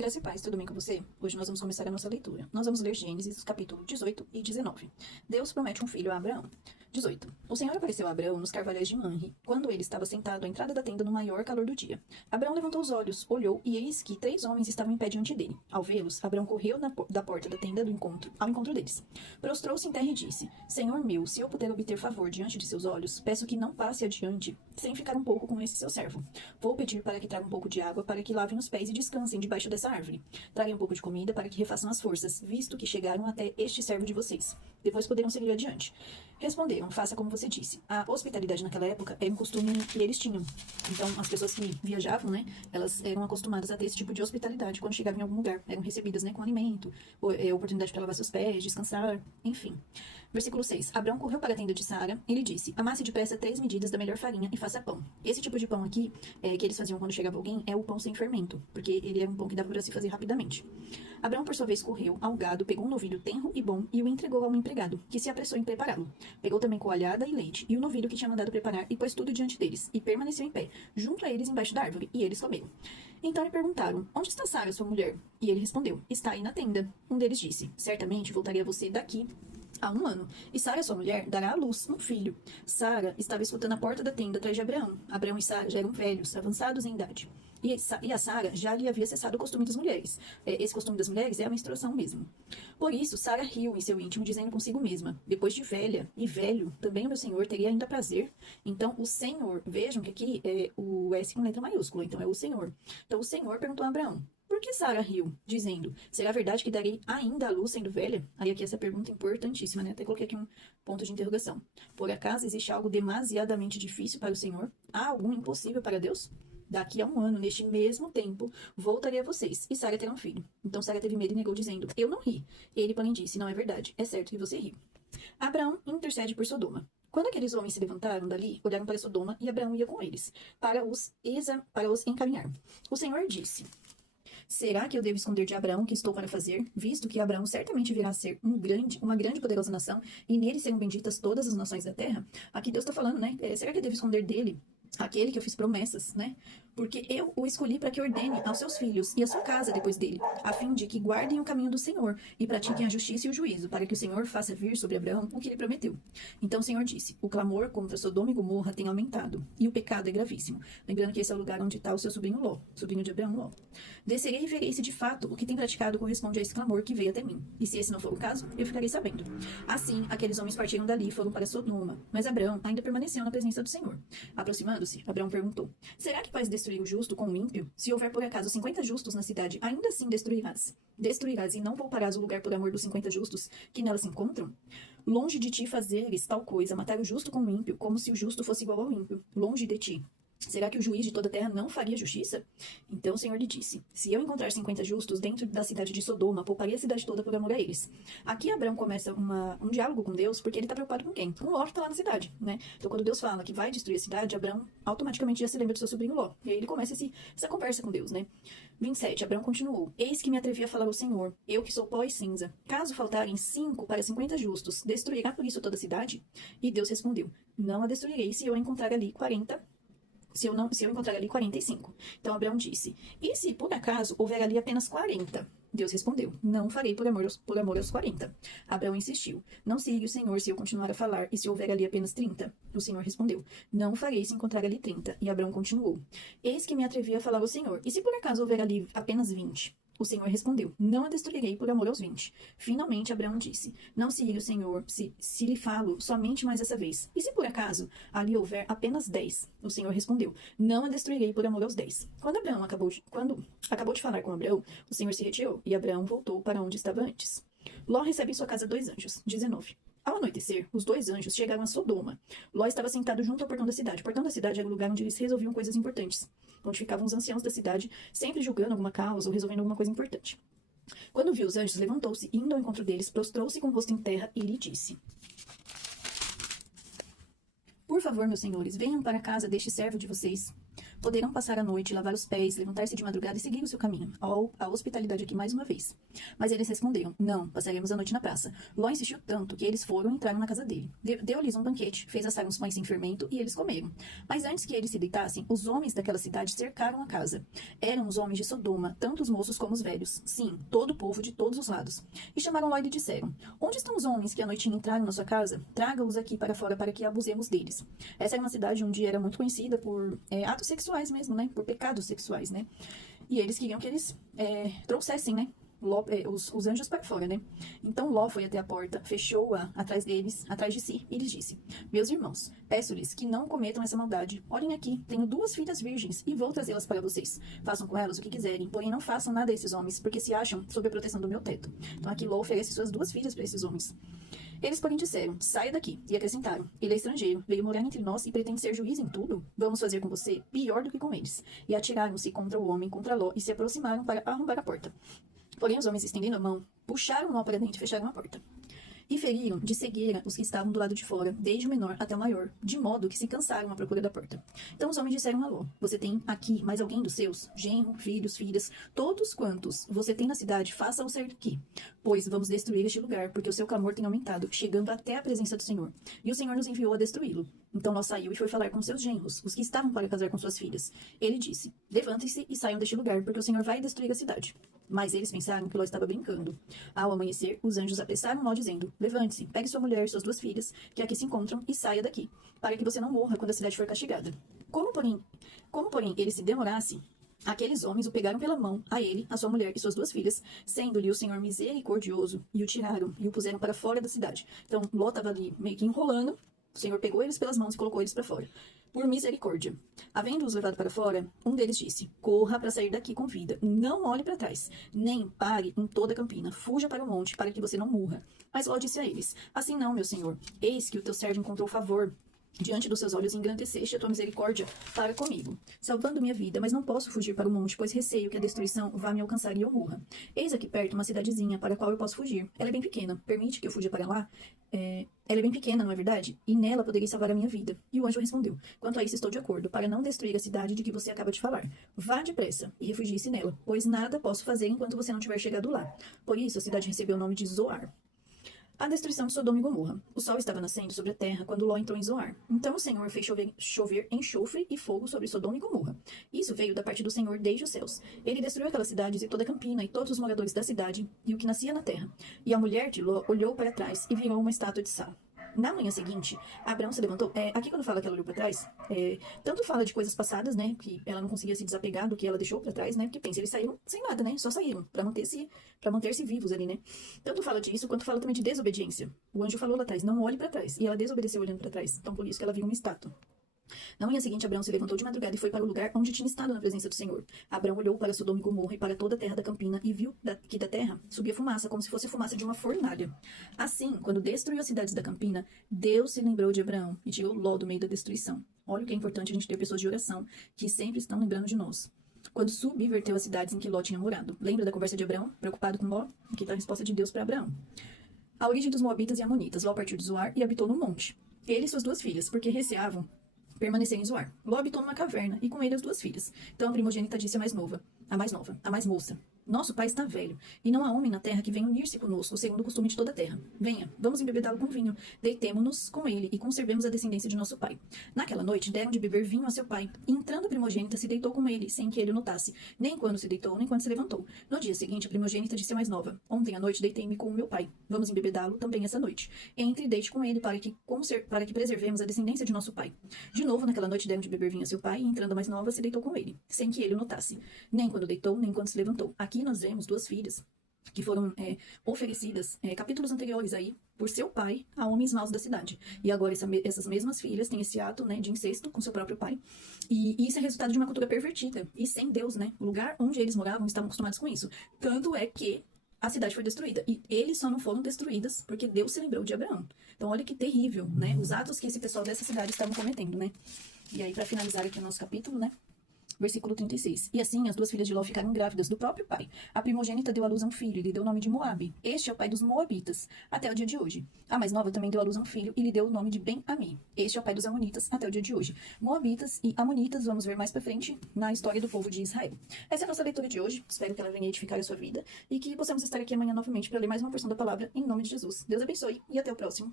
Graça e paz, tudo bem com você? Hoje nós vamos começar a nossa leitura. Nós vamos ler Gênesis, capítulo 18 e 19. Deus promete um filho a Abraão. 18. O Senhor apareceu a Abraão nos carvalhais de Manre, quando ele estava sentado à entrada da tenda no maior calor do dia. Abraão levantou os olhos, olhou, e eis que 3 homens estavam em pé diante dele. Ao vê-los, Abraão correu da porta da tenda ao encontro deles. Prostrou-se em terra e disse: Senhor meu, se eu puder obter favor diante de seus olhos, peço que não passe adiante, sem ficar um pouco com esse seu servo. Vou pedir para que traga um pouco de água, para que lavem os pés e descansem debaixo dessa árvore. Tragam um pouco de comida para que refaçam as forças, visto que chegaram até este servo de vocês. Depois poderão seguir adiante. Responderam: faça como você disse. A hospitalidade naquela época era um costume que eles tinham. Então, as pessoas que viajavam, elas eram acostumadas a ter esse tipo de hospitalidade quando chegavam em algum lugar. Eram recebidas, com alimento, oportunidade para lavar seus pés, descansar, enfim. Versículo 6. Abraão correu para a tenda de Sara e lhe disse: amasse depressa 3 medidas da melhor farinha e faça pão. Esse tipo de pão aqui, que eles faziam quando chegava alguém, é o pão sem fermento, porque ele era um pão que dava para se fazer rapidamente. Abraão, por sua vez, correu ao gado, pegou um novilho tenro e bom e o entregou ao empregado, que se apressou em prepará-lo. Pegou também coalhada e leite, e o novilho que tinha mandado preparar, e pôs tudo diante deles, e permaneceu em pé, junto a eles embaixo da árvore, e eles comeram. Então lhe perguntaram: onde está Sara, sua mulher? E ele respondeu: está aí na tenda. Um deles disse: certamente voltaria você daqui há 1 ano, e Sara, sua mulher, dará à luz um filho. Sara estava escutando a porta da tenda atrás de Abraão. Abraão e Sara já eram velhos, avançados em idade. E a Sara já lhe havia cessado o costume das mulheres. Esse costume das mulheres é a menstruação mesmo. Por isso, Sara riu em seu íntimo, dizendo consigo mesma: depois de velha e velho, também o meu senhor teria ainda prazer. Então, o Senhor, vejam que aqui é o S com letra maiúscula, então é o Senhor. Então, o Senhor perguntou a Abraão: por que Sara riu, dizendo: será verdade que darei ainda à luz sendo velha? Aí aqui essa pergunta importantíssima, Até coloquei aqui um ponto de interrogação. Por acaso existe algo demasiadamente difícil para o Senhor? Há algum impossível para Deus? Daqui a 1 ano, neste mesmo tempo, voltarei a vocês, e Sara terá um filho. Então Sara teve medo e negou, dizendo: eu não ri. Ele, porém, disse: não é verdade, é certo que você riu. Abraão intercede por Sodoma. Quando aqueles homens se levantaram dali, olharam para Sodoma, e Abraão ia com eles, para os encaminhar. O Senhor disse: será que eu devo esconder de Abraão o que estou para fazer, visto que Abraão certamente virá a ser uma grande e poderosa nação, e nele serão benditas todas as nações da terra? Aqui Deus está falando, será que eu devo esconder dele aquele que eu fiz promessas, Porque eu o escolhi para que ordene aos seus filhos e à sua casa depois dele, a fim de que guardem o caminho do Senhor e pratiquem a justiça e o juízo, para que o Senhor faça vir sobre Abraão o que ele prometeu. Então o Senhor disse: o clamor contra Sodoma e Gomorra tem aumentado, e o pecado é gravíssimo. Lembrando que esse é o lugar onde está o seu sobrinho Ló, sobrinho de Abraão, Ló. Descerei e verei se de fato o que tem praticado corresponde a esse clamor que veio até mim. E se esse não for o caso, eu ficarei sabendo. Assim, aqueles homens partiram dali e foram para Sodoma, mas Abraão ainda permaneceu na presença do Senhor. Aproximando-se, Abraão perguntou: será que vais destruir o justo com o ímpio? Se houver por acaso 50 justos na cidade, ainda assim destruirás. Destruirás e não pouparás o lugar por amor dos 50 justos que nela se encontram? Longe de ti fazeres tal coisa, matar o justo com o ímpio, como se o justo fosse igual ao ímpio. Longe de ti. Será que o juiz de toda a terra não faria justiça? Então o Senhor lhe disse: se eu encontrar 50 justos dentro da cidade de Sodoma, pouparei a cidade toda por amor a eles. Aqui Abraão começa um diálogo com Deus, porque ele está preocupado com quem? Com Ló, que está lá na cidade, Então quando Deus fala que vai destruir a cidade, Abraão automaticamente já se lembra do seu sobrinho Ló. E aí ele começa essa conversa com Deus, 27, Abraão continuou: eis que me atrevi a falar ao Senhor, eu que sou pó e cinza. Caso faltarem 5 para 50 justos, destruirá por isso toda a cidade? E Deus respondeu: não a destruirei se eu encontrar ali 40. Se eu encontrar ali 45. Então Abraão disse: e se por acaso houver ali apenas 40? Deus respondeu: não farei por amor aos 40. Abraão insistiu: não siga o Senhor se eu continuar a falar, e se houver ali apenas 30? O Senhor respondeu: não farei se encontrar ali 30. E Abraão continuou: eis que me atrevi a falar ao Senhor, e se por acaso houver ali apenas 20? O Senhor respondeu: não a destruirei por amor aos 20. Finalmente Abraão disse: não siga o Senhor se lhe falo somente mais essa vez. E se por acaso ali houver apenas 10? O Senhor respondeu: não a destruirei por amor aos 10. Quando acabou de falar com Abraão, o Senhor se retirou, e Abraão voltou para onde estava antes. Ló recebe em sua casa 2 anjos. 19. Ao anoitecer, os 2 anjos chegaram a Sodoma. Ló estava sentado junto ao portão da cidade. O portão da cidade era o lugar onde eles resolviam coisas importantes, onde ficavam os anciãos da cidade, sempre julgando alguma causa ou resolvendo alguma coisa importante. Quando viu os anjos, levantou-se, indo ao encontro deles, prostrou-se com o rosto em terra e lhe disse: por favor, meus senhores, venham para a casa deste servo de vocês. Poderão passar a noite, lavar os pés, levantar-se de madrugada e seguir o seu caminho. A hospitalidade aqui mais uma vez. Mas eles responderam: não, passaremos a noite na praça. Ló insistiu tanto que eles foram e entraram na casa dele. Deu-lhes um banquete, fez assar uns pães sem fermento e eles comeram. Mas antes que eles se deitassem, os homens daquela cidade cercaram a casa. Eram os homens de Sodoma, tanto os moços como os velhos. Sim, todo o povo de todos os lados. E chamaram Ló e lhe disseram: onde estão os homens que à noite entraram na sua casa? Traga-os aqui para fora para que abusemos deles. Essa era uma cidade onde era muito conhecida por atos sexuais mesmo, né? Por pecados sexuais, né? E eles queriam que eles trouxessem, né? Ló, os anjos para fora, né? Então Ló foi até a porta, fechou-a atrás de si, e lhes disse: meus irmãos, peço-lhes que não cometam essa maldade. Olhem aqui, tenho 2 filhas virgens e vou trazê-las para vocês. Façam com elas o que quiserem, porém não façam nada a esses homens, porque se acham sob a proteção do meu teto. Então aqui Ló oferece suas 2 filhas para esses homens. Eles, porém, disseram: saia daqui. E acrescentaram: ele é estrangeiro, veio morar entre nós e pretende ser juiz em tudo? Vamos fazer com você pior do que com eles. E atiraram-se contra o homem, contra Ló, e se aproximaram para arrombar a porta. Porém, os homens, estendendo a mão, puxaram Ló para dentro e fecharam a porta. E feriram de cegueira os que estavam do lado de fora, desde o menor até o maior, de modo que se cansaram à procura da porta. Então os homens disseram a Ló: você tem aqui mais alguém dos seus? Genro, filhos, filhas, todos quantos você tem na cidade, faça-o sair daqui. Pois vamos destruir este lugar, porque o seu clamor tem aumentado, chegando até a presença do Senhor. E o Senhor nos enviou a destruí-lo. Então Ló saiu e foi falar com seus genros, os que estavam para casar com suas filhas. Ele disse: levantem-se e saiam deste lugar, porque o Senhor vai destruir a cidade. Mas eles pensaram que Ló estava brincando. Ao amanhecer, os anjos apressaram Ló, dizendo: levante-se, pegue sua mulher e suas 2 filhas, que aqui se encontram, e saia daqui, para que você não morra quando a cidade for castigada. Como, porém, ele se demorasse, aqueles homens o pegaram pela mão, a ele, a sua mulher e suas 2 filhas, sendo-lhe o Senhor misericordioso, e o tiraram e o puseram para fora da cidade. Então, Ló estava ali meio que enrolando, o Senhor pegou eles pelas mãos e colocou eles para fora. Por misericórdia. Havendo-os levado para fora, um deles disse: corra para sair daqui com vida, não olhe para trás, nem pare em toda a campina, fuja para o monte, para que você não morra. Mas Ló disse a eles: assim não, meu senhor, eis que o teu servo encontrou favor diante dos seus olhos, engrandeceste a tua misericórdia para comigo, salvando minha vida, mas não posso fugir para o monte, pois receio que a destruição vá me alcançar e eu morra. Eis aqui perto uma cidadezinha para a qual eu posso fugir. Ela é bem pequena, permite que eu fuja para lá? Ela é bem pequena, não é verdade? E nela poderia salvar a minha vida. E o anjo respondeu: quanto a isso estou de acordo, para não destruir a cidade de que você acaba de falar. Vá depressa e refugie-se nela, pois nada posso fazer enquanto você não tiver chegado lá. Por isso a cidade recebeu o nome de Zoar. A destruição de Sodoma e Gomorra. O sol estava nascendo sobre a terra quando Ló entrou em Zoar. Então o Senhor fez chover enxofre e fogo sobre Sodoma e Gomorra. Isso veio da parte do Senhor desde os céus. Ele destruiu aquelas cidades e toda a campina e todos os moradores da cidade e o que nascia na terra. E a mulher de Ló olhou para trás e virou uma estátua de sal. Na manhã seguinte, Abrão se levantou. Aqui quando fala que ela olhou para trás, tanto fala de coisas passadas, né, que ela não conseguia se desapegar do que ela deixou para trás, né, porque pensa, eles saíram sem nada, né, só saíram para manter-se vivos ali, né. Tanto fala disso, quanto fala também de desobediência. O anjo falou lá atrás: não olhe para trás, e ela desobedeceu olhando para trás. Então por isso que ela viu uma estátua. Na manhã seguinte, Abrão se levantou de madrugada e foi para o lugar onde tinha estado na presença do Senhor. Abrão olhou para Sodoma e Gomorra e para toda a terra da campina e viu que da terra subia fumaça, como se fosse a fumaça de uma fornalha. Assim, quando destruiu as cidades da campina, Deus se lembrou de Abrão e tirou Ló do meio da destruição. Olha o que é importante a gente ter pessoas de oração que sempre estão lembrando de nós. Quando subverteu as cidades em que Ló tinha morado. Lembra da conversa de Abrão, preocupado com Ló? Aqui está a resposta de Deus para Abrão. A origem dos Moabitas e Amonitas. Ló partiu de Zoar e habitou no monte. Ele e suas 2 filhas, porque receavam permanecer em Zoar. Ló habitou numa caverna, e com ele as 2 filhas. Então a primogênita disse a mais moça: nosso pai está velho, e não há homem na terra que venha unir-se conosco, segundo o costume de toda a terra. Venha, vamos embebedá-lo com vinho, deitemo-nos com ele, e conservemos a descendência de nosso pai. Naquela noite deram de beber vinho a seu pai, e entrando a primogênita se deitou com ele, sem que ele o notasse, nem quando se deitou, nem quando se levantou. No dia seguinte, a primogênita disse a mais nova: ontem à noite deitei-me com o meu pai, vamos embebedá-lo também essa noite. Entre e deite com ele, para que preservemos a descendência de nosso pai. De novo, naquela noite deram de beber vinho a seu pai, e entrando a mais nova se deitou com ele, sem que ele o notasse, nem quando deitou, nem quando se levantou. Aqui nós vemos 2 filhas que foram oferecidas, capítulos anteriores aí, por seu pai a homens maus da cidade. E agora essas mesmas filhas têm esse ato, né, de incesto com seu próprio pai. E isso é resultado de uma cultura pervertida e sem Deus, né? O lugar onde eles moravam estavam acostumados com isso. Tanto é que a cidade foi destruída. E eles só não foram destruídas porque Deus se lembrou de Abraão. Então olha que terrível, né? Os atos que esse pessoal dessa cidade estavam cometendo, né? E aí, para finalizar aqui o nosso capítulo, né? Versículo 36. E assim as duas filhas de Ló ficaram grávidas do próprio pai. A primogênita deu à luz a um filho e lhe deu o nome de Moabe. Este é o pai dos moabitas, até o dia de hoje. A mais nova também deu à luz a um filho e lhe deu o nome de Ben-Ami. Este é o pai dos amonitas, até o dia de hoje. Moabitas e amonitas, vamos ver mais pra frente na história do povo de Israel. Essa é a nossa leitura de hoje. Espero que ela venha edificar a sua vida e que possamos estar aqui amanhã novamente para ler mais uma porção da palavra em nome de Jesus. Deus abençoe e até o próximo.